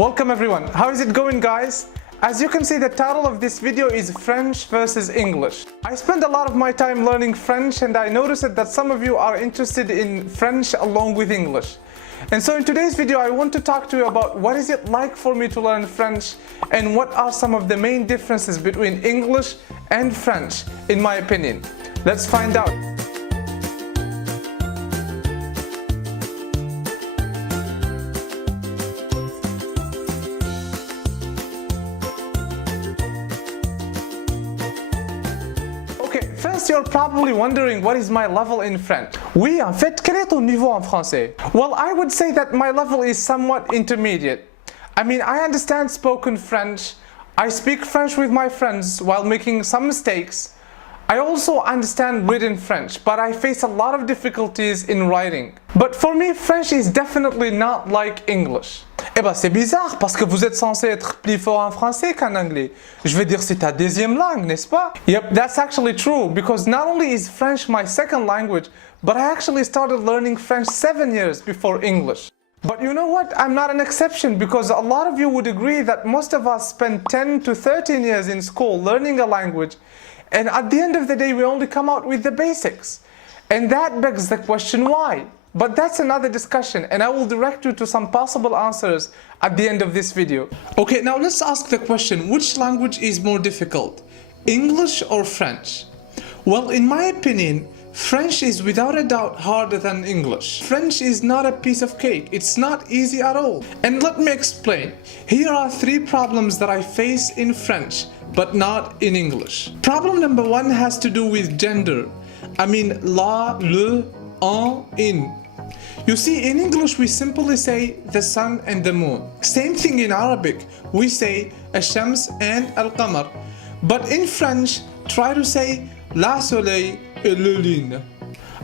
Welcome everyone. How is it going, guys? As you can see, the title of this video is French versus English. I spend a lot of my time learning French, and I noticed that some of you are interested in French along with English. And so in today's video, I want to talk to you about what is it like for me to learn French and what are some of the main differences between English and French, in my opinion. Let's find out. First, you're probably wondering what is my level in French. Oui, en fait, quel est ton niveau en français? Well, I would say that my level is somewhat intermediate. I mean, I understand spoken French. I speak French with my friends while making some mistakes. I also understand written French, but I face a lot of difficulties in writing. But for me, French is definitely not like English. Eh ben c'est bizarre parce que vous êtes censé être plus fort en français qu'en anglais. Je veux dire, c'est ta deuxième langue, n'est-ce pas? Yep, that's actually true, because not only is French my second language, but I actually started learning French 7 years before English. But you know what? I'm not an exception, because a lot of you would agree that most of us spend 10 to 13 years in school learning a language, and at the end of the day we only come out with the basics. And that begs the question, why? But that's another discussion, and I will direct you to some possible answers at the end of this video. Okay, now let's ask the question, which language is more difficult, English or French? Well, in my opinion, French is without a doubt harder than English. French is not a piece of cake. It's not easy at all. And let me explain. Here are 3 problems that I face in French, but not in English. Problem number 1 has to do with gender. I mean la, le, en, in. You see, in English we simply say the sun and the moon. Same thing in Arabic, we say الشمس and القمر. But in French, try to say la soleil et le lune.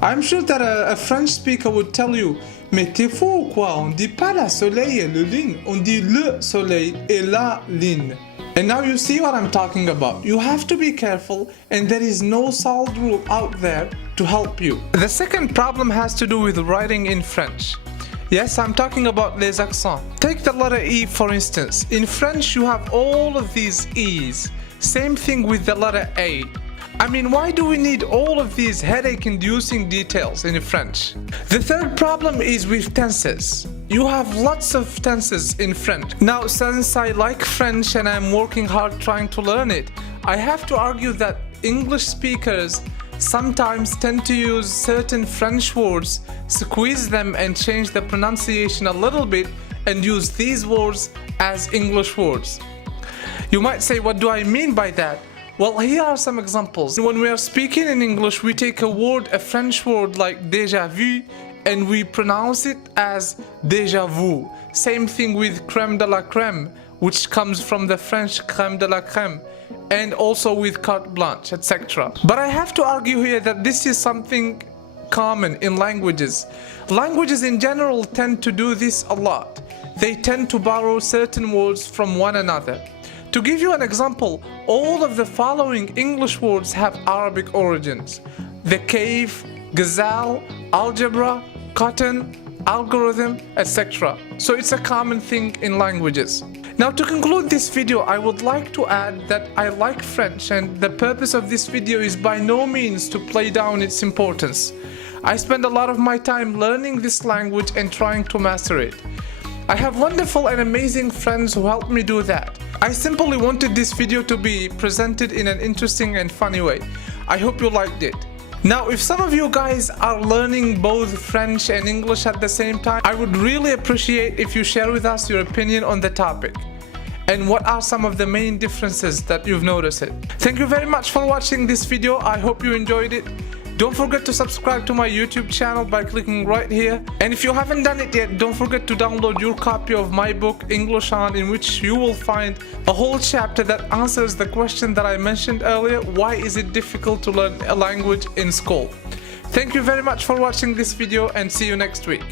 I'm sure that a French speaker would tell you, mais t'es fou ou quoi? On dit pas la soleil et le lune, on dit le soleil et la lune. And now you see what I'm talking about. You have to be careful, and there is no solid rule out there to help you. The second problem has to do with writing in French. Yes, I'm talking about les accents. Take the letter E for instance. In French you have all of these E's. Same thing with the letter A. I mean, why do we need all of these headache-inducing details in French? The third problem is with tenses. You have lots of tenses in French. Now, since I like French and I'm working hard trying to learn it, I have to argue that English speakers sometimes tend to use certain French words, squeeze them and change the pronunciation a little bit and use these words as English words. You might say, what do I mean by that? Well, here are some examples. When we are speaking in English, we take a word, a French word like déjà vu, and we pronounce it as déjà vu. Same thing with crème de la crème, which comes from the French crème de la crème, and also with carte blanche, etc. But I have to argue here that this is something common in languages. Languages in general tend to do this a lot. They tend to borrow certain words from one another. To give you an example, all of the following English words have Arabic origins. The cave, gazelle, algebra, cotton, algorithm, etc. So it's a common thing in languages. Now, to conclude this video, I would like to add that I like French, and the purpose of this video is by no means to play down its importance. I spend a lot of my time learning this language and trying to master it. I have wonderful and amazing friends who help me do that. I simply wanted this video to be presented in an interesting and funny way. I hope you liked it. Now, if some of you guys are learning both French and English at the same time, I would really appreciate if you share with us your opinion on the topic. And what are some of the main differences that you've noticed? Thank you very much for watching this video. I hope you enjoyed it. Don't forget to subscribe to my YouTube channel by clicking right here. And if you haven't done it yet, don't forget to download your copy of my book, English On, in which you will find a whole chapter that answers the question that I mentioned earlier: why is it difficult to learn a language in school? Thank you very much for watching this video, and see you next week.